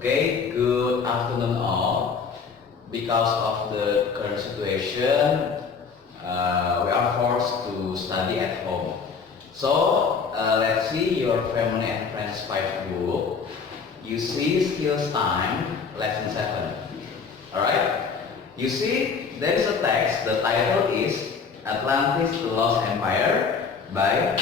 Okay, good afternoon all. Because of the current situation, we are forced to study at home. So, let's see your family and friends 5 book. You see skills time, lesson 7. Alright? You see, there is a text. The title is Atlantis, the Lost Empire by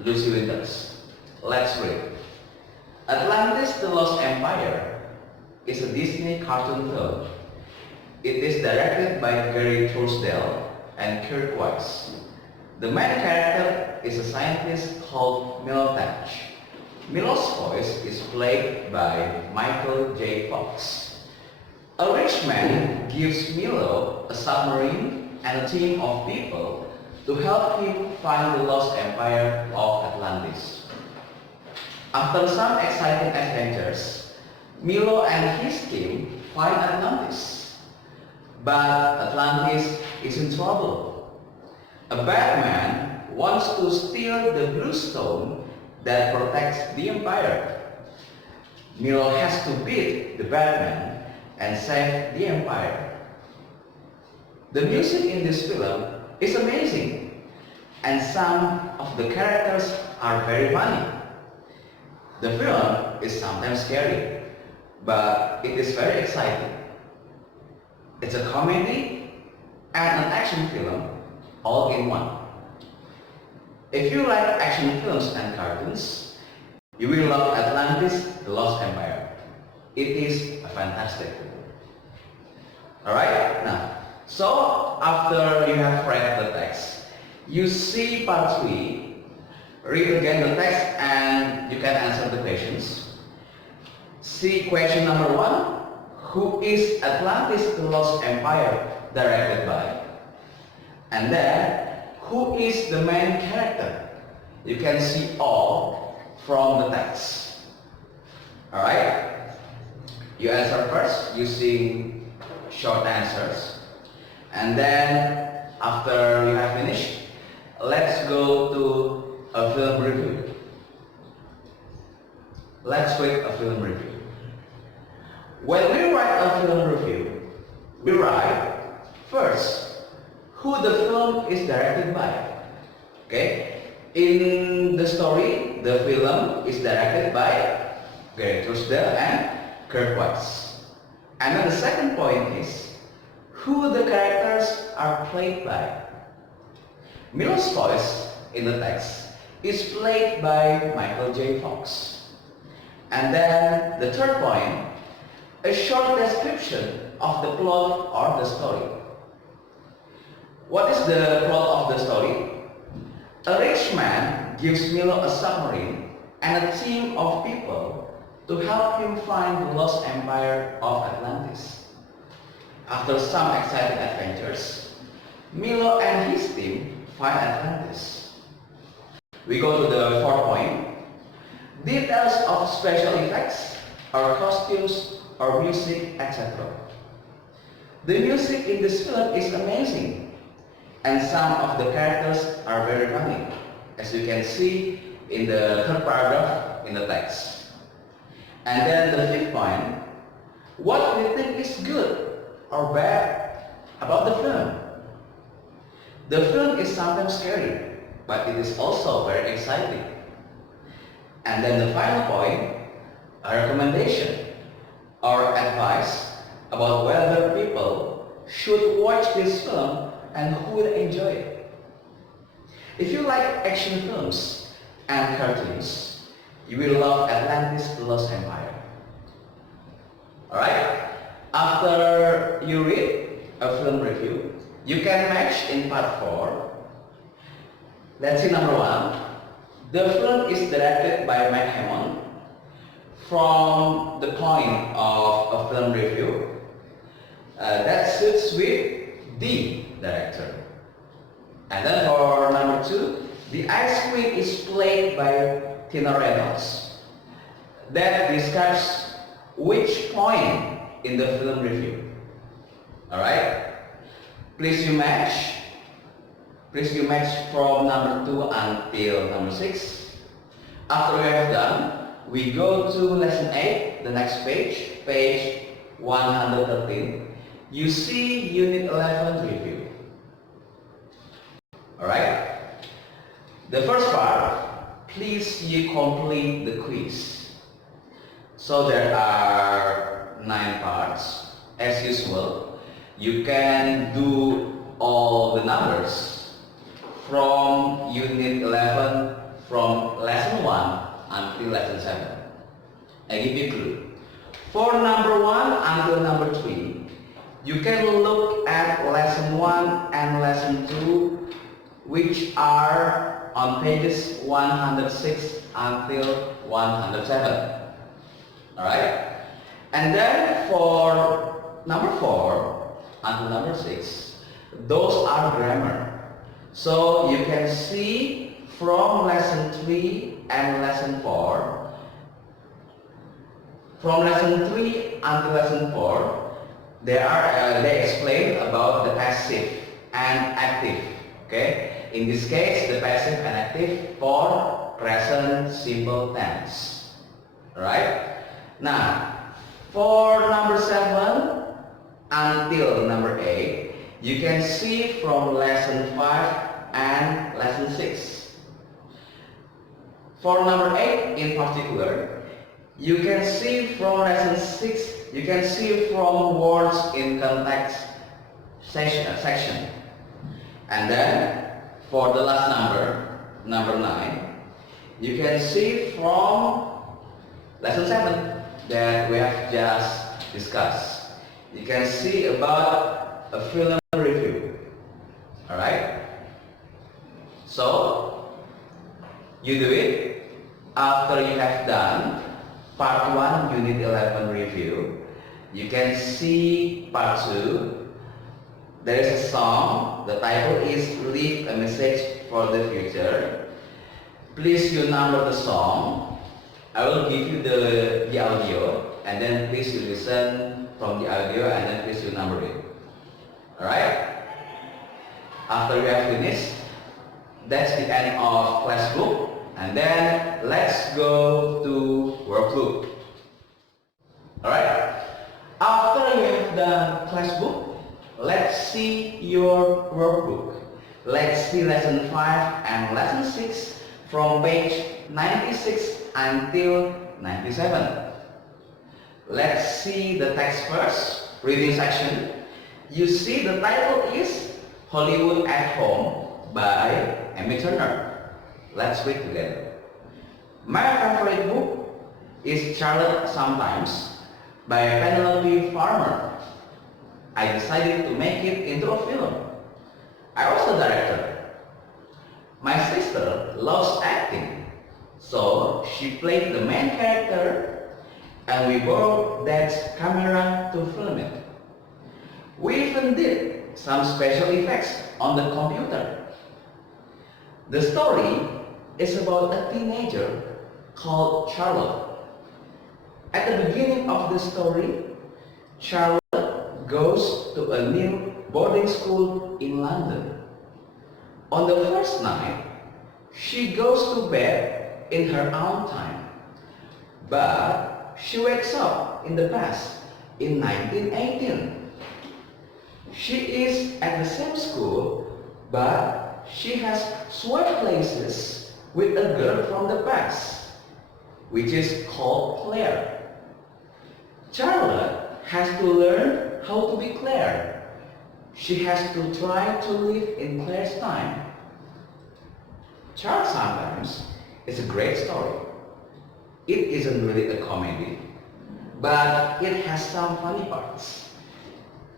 Lucy Winters. Let's read. Atlantis, the Lost Empire is a Disney cartoon film. It is directed by Gary Trousdale and Kirk Wise. The main character is a scientist called Milo. Milo's voice is played by Michael J. Fox. A rich man gives Milo a submarine and a team of people to help him find the lost empire of Atlantis. After some exciting adventures, Milo and his team find Atlantis. But Atlantis is in trouble. A bad man wants to steal the blue stone that protects the empire. Milo has to beat the bad man and save the empire. The music in this film is amazing, and some of the characters are very funny. The film is sometimes scary, but it is very exciting. It's a comedy and an action film all in one. If you like action films and cartoons, you will love Atlantis, the Lost Empire. It is a fantastic film. Alright, now, so after you have read the text, you see part 3. Read again the text and you can answer the questions. See question number 1. Who is Atlantis, the Lost Empire directed by? And then, who is the main character? You can see all from the text. Alright? You answer first using short answers. And then, after you have finished, let's go to a film review. Let's read a film review. When we write a film review, we write first who the film is directed by. Okay? In the story, the film is directed by Gary Trousdale and Kirk Wise. And then the second point is who the characters are played by. Milo's voice in the text is played by Michael J. Fox. And then the third point, a short description of the plot or the story. What is the plot of the story? A rich man gives Milo a submarine and a team of people to help him find the lost empire of Atlantis. After some exciting adventures, Milo and his team find Atlantis. We go to the fourth point. Details of special effects, or costumes, or music, etc. The music in this film is amazing, and some of the characters are very funny, as you can see in the third paragraph in the text. And then the fifth point, what we think is good or bad about the film. The film is sometimes scary, but it is also very exciting. And then the final point, a recommendation or advice about whether people should watch this film and who would enjoy it. If you like action films and cartoons, you will love Atlantis, the Lost Empire. Alright? After you read a film review, you can match in part 4. Let's see number 1. The film is directed by Mike Hammond. From the point of a film review, that suits with the director. And then for number 2, the ice queen is played by Tina Reynolds. That describes which point in the film review. Alright? Please you match from number 2 until number 6. After we have done, we go to lesson 8, the next page, page 113, you see Unit 11 review. Alright? The first part, please you complete the quiz. So there are 9 parts. As usual, you can do all the numbers from Unit 11 from lesson 1 until lesson 7. I give you a clue. For number 1 until number 3, you can look at lesson 1 and lesson 2, which are on pages 106 until 107. Alright? And then for number 4 until number 6, those are grammar. So you can see from lesson 3 and lesson 4, from lesson 3 until lesson 4, they explain about the passive and active. Okay? In this case, the passive and active for present simple tense. Alright? Now, for number 7 until number 8, you can see from lesson 5 and lesson 6. For number 8 in particular, you can see from lesson 6, you can see from words in context section. And then for the last number 9, you can see from lesson 7 that we have just discussed. You can see about a film review. Alright? So, you do it after you have done part 1 unit 11 review. You can see part 2. There is a song. The title is Leave a Message for the Future. Please you number the song. I will give you the audio, and then please you listen from the audio, and then please you number it. Alright? After you have finished, that's the end of class book. And then let's go to workbook. Alright? After you have done class book, let's see your workbook. Let's see lesson 5 and lesson 6 from page 96 until 97. Let's see the text first, reading section. You see the title is Hollywood at Home by Amy Turner. Let's read together. My favorite book is Charlotte Sometimes by Penelope Farmer. I decided to make it into a film. I was the director. My sister loves acting, so she played the main character and we borrowed Dad's camera to film it. We even did some special effects on the computer. The story is about a teenager called Charlotte. At the beginning of the story, Charlotte goes to a new boarding school in London. On the first night, she goes to bed in her own time, but she wakes up in the past in 1918. She is at the same school, but she has swapped places with a girl from the past, which is called Claire. Charlotte has to learn how to be Claire. She has to try to live in Claire's time. Charlotte Sometimes is a great story. It isn't really a comedy, but it has some funny parts.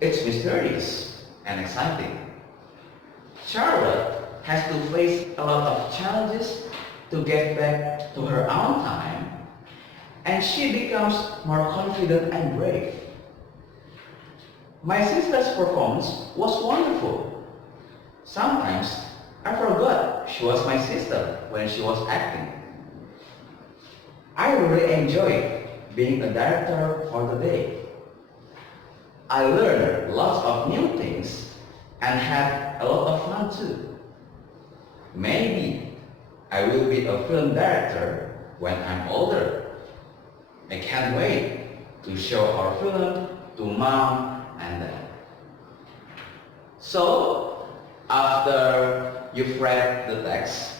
It's mysterious and exciting. Charlotte has to face a lot of challenges to get back to her own time, and she becomes more confident and brave. My sister's performance was wonderful. Sometimes I forgot she was my sister when she was acting. I really enjoyed being a director for the day. I learned lots of new things and had a lot of fun too. Maybe I will be a film director when I'm older. I can't wait to show our film to mom and dad. So, after you've read the text,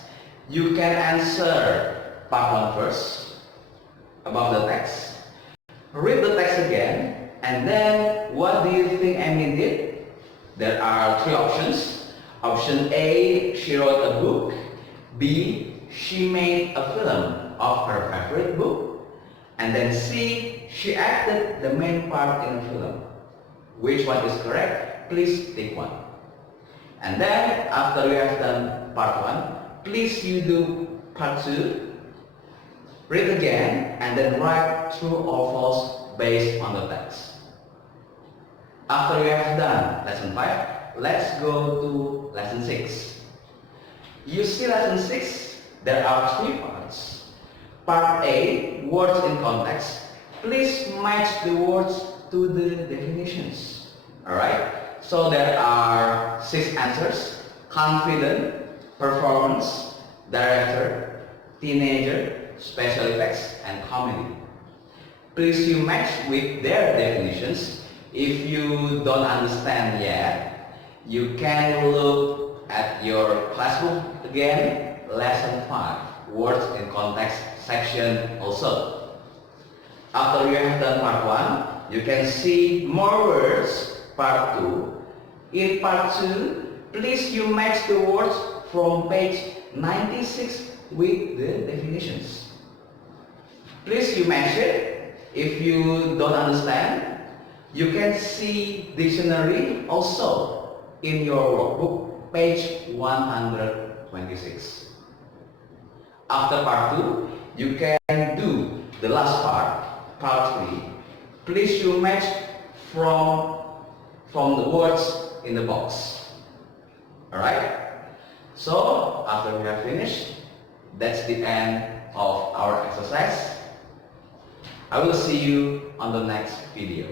you can answer part 1 first about the text. Read the text again, and then what do you think Amy did? There are 3 options. Option A, she wrote a book. B, she made a film of her favorite book. And then C, she acted the main part in a film. Which one is correct? Please take one. And then after you have done part 1, please you do part 2. Read again and then write true or false based on the text. After you have done lesson 5, let's go to lesson 6. You see lesson 6, there are 3 parts. Part A, words in context. Please match the words to the definitions. Alright? So there are 6 answers: confident, performance, director, teenager, special effects, and comedy. Please you match with their definitions. If you don't understand yet, you can look at your classbook again, lesson 5, words in context section also. After you have done part 1, you can see more words, part 2. In part 2, please you match the words from page 96 with the definitions. Please you match it. If you don't understand, you can see dictionary also in your workbook, page 126. After part 2, you can do the last part 3. Please you match from the words in the box. Alright? So, after we have finished, that's the end of our exercise. I will see you on the next video.